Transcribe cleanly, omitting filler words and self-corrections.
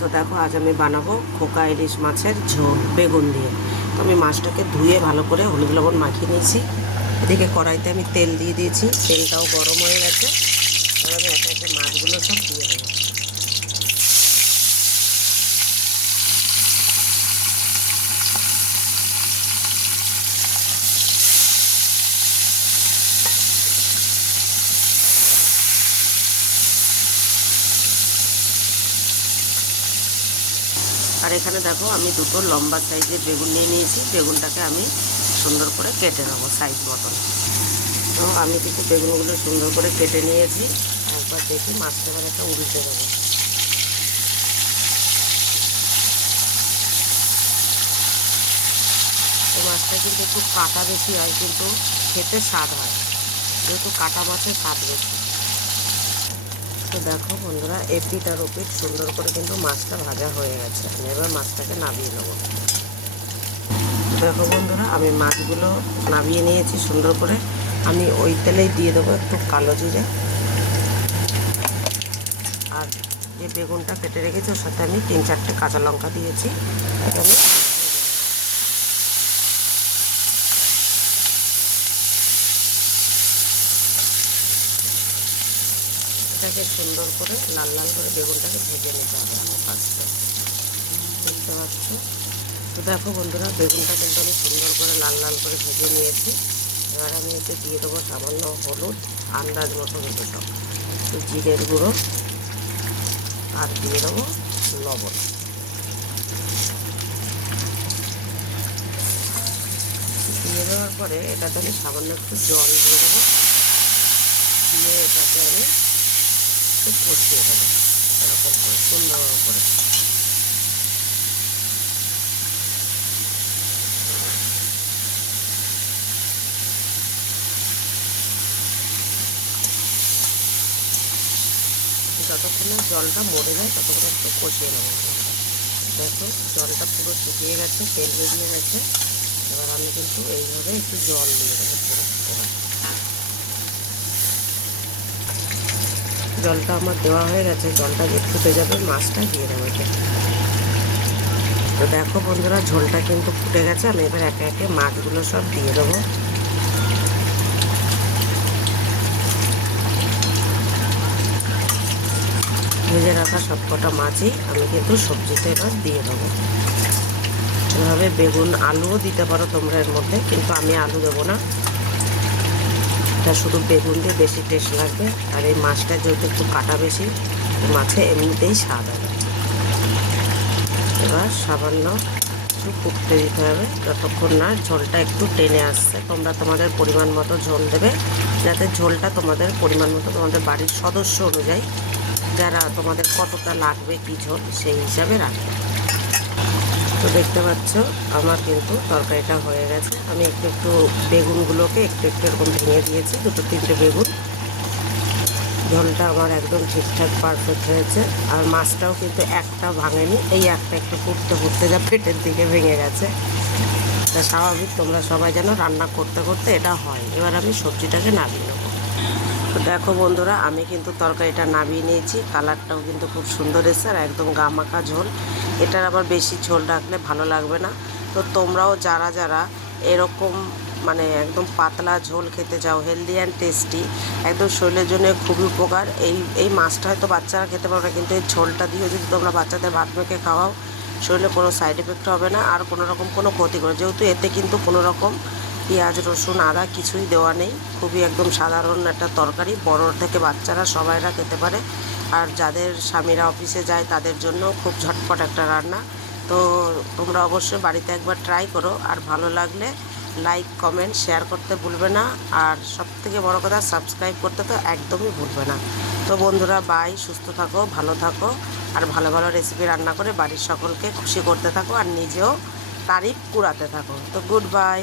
তো দেখো আজ আমি বানাবো খোকা ইলিশ মাছের ঝোল বেগুন দিয়ে। তো আমি মাছটাকে ধুয়ে ভালো করে হলুদ লবণ মাখিয়ে নিয়েছি। এদিকে কড়াইতে আমি তেল দিয়ে দিয়েছি, তেলটাও গরম হয়ে গেছে। এবার আমি একে একে মাছগুলো সব দিয়ে দেবো। আর এখানে দেখো আমি দুটো লম্বা সাইজের বেগুন নিয়ে নিয়েছি। বেগুনটাকে আমি সুন্দর করে কেটে নেবো সাইজ মতন। তো আমি কিন্তু বেগুনগুলো সুন্দর করে কেটে নিয়েছি। একবার দেখি মাছটা এবার একটা উল্টে দেবো। এই মাছটা কিন্তু একটু কাটা বেশি হয়, কিন্তু খেতে স্বাদ হয়, যেহেতু কাটা মাছের স্বাদ বেশি। তো দেখো বন্ধুরা, এপিট আর ওপিট সুন্দর করে কিন্তু মাছটা ভাজা হয়ে গেছে। আমি এবার মাছটাকে নামিয়ে নেবো। দেখো বন্ধুরা, আমি মাছগুলো নামিয়ে নিয়েছি সুন্দর করে। আমি ওই তেলেই দিয়ে দেবো একটু কালো জিরে, আর যে বেগুনটা কেটে রেখেছি ওর সাথে আমি 3-4টে কাঁচা লঙ্কা দিয়েছি। আমি এটাকে সুন্দর করে লাল লাল করে বেগুনটাকে ভেজে নিতে হবে আমার ফার্স্টে। দেখতে পাচ্ছ? তো দেখো বন্ধুরা, বেগুনটা কিন্তু আমি সুন্দর করে লাল লাল করে ভেজে নিয়েছি। এবার আমি এতে দিয়ে দেবো সামান্য হলুদ, আন্দাজ মতো দেবো সব, জিরের গুঁড়ো, আর দিয়ে দেবো লবণ। দিয়ে দেওয়ার পরে এটাতে আমি সামান্য একটু জল দিয়ে দেবো। দিয়ে এটাকে আমি একটু কষিয়ে দেবো এরকম করে সুন্দর করে। যতক্ষণে জলটা মরে যায় ততক্ষণ একটু কষিয়ে নেবো। দেখো জলটা পুরো শুকিয়ে গেছে, তেল বেরিয়ে গেছে। এবার আমি কিন্তু এইভাবে একটু জল দিয়ে দেবো পুরো। জলটা আমার দেওয়া হয়ে গেছে, জলটা যে ফুটে যাবে মাছটা দিয়ে দেবো এটা। তো দেখো বন্ধুরা, ঝোলটা কিন্তু ফুটে গেছে। আমি এবার একে একে মাছগুলো সব দিয়ে দেবো। ভেজে রাখা সব কটা মাছই আমি কিন্তু সবজিতে এবার দিয়ে দেবো। এভাবে বেগুন আলুও দিতে পারো তোমরা এর মধ্যে, কিন্তু আমি আলু দেবো না। এটা শুধু বেগুন দিয়ে বেশি টেস্ট লাগবে। আর এই মাছটা যেহেতু একটু কাটা বেশি, মাছে এমনিতেই স্বাদ হবে। এবার সামান্য একটু ফুটতে দিতে হবে যতক্ষণ না ঝোলটা একটু টেনে আসছে। তোমরা তোমাদের পরিমাণ মতো ঝোল দেবে, যাতে ঝোলটা তোমাদের পরিমাণ মতো তোমাদের বাড়ির সদস্য অনুযায়ী যারা তোমাদের কতটা লাগবে কী ঝোল সেই হিসাবে রাখবে। তো দেখতে পাচ্ছ আমার কিন্তু তরকারিটা হয়ে গেছে। আমি একটু একটু বেগুনগুলোকে একটু একটু এরকম ভেঙে দিয়েছি, 2-3টে বেগুন। ঝোলটা আমার একদম ঠিকঠাক পারফেক্ট হয়েছে। আর মাছটাও কিন্তু একটা ভাঙেনি, এই একটা একটু ফুটতে ফুটতে যা পেটের দিকে ভেঙে গেছে। তা স্বাভাবিক, তোমরা সবাই যেন রান্না করতে করতে এটা হয়। এবার আমি সবজিটাকে নামিয়ে নেবো। তো দেখো বন্ধুরা, আমি কিন্তু তরকারিটা নামিয়ে নিয়েছি। কালারটাও কিন্তু খুব সুন্দর এসেছে, আর একদম গামাখা ঝোল। এটার আবার বেশি ঝোল রাখলে ভালো লাগবে না। তো তোমরাও যারা যারা এরকম মানে একদম পাতলা ঝোল খেতে চাও, হেলদি অ্যান্ড টেস্টি, একদম শরীরের জন্য খুবই উপকার। এই মাছটা হয়তো বাচ্চারা খেতে পারবে না, কিন্তু এই ঝোলটা দিয়ে যদি তোমরা বাচ্চাদের ভাত মেখে খাওয়াও, শরীরে কোনো সাইড এফেক্ট হবে না, আর কোনো রকম কোনো ক্ষতি করে, যেহেতু এতে কিন্তু কোনো রকম পেঁয়াজ রসুন আদা কিছুই দেওয়া নেই। খুবই একদম সাধারণ একটা তরকারি, বড় থেকে বাচ্চারা সবাইরা খেতে পারে। আর যাদের স্বামীরা অফিসে যায় তাদের জন্য খুব ঝটপট একটা রান্না। তো তোমরা অবশ্যই বাড়িতে একবার ট্রাই করো, আর ভালো লাগলে লাইক কমেন্ট শেয়ার করতে ভুলবে না। আর সবথেকে বড় কথা, সাবস্ক্রাইব করতে তো একদমই ভুলবে না। তো বন্ধুরা, বাই, সুস্থ থাকো, ভালো থাকো, আর ভালো ভালো রেসিপি রান্না করে বাড়ির সকলকে খুশি করতে থাকো, আর নিজেও তারিফ কুড়াতে থাকো। তো গুড বাই।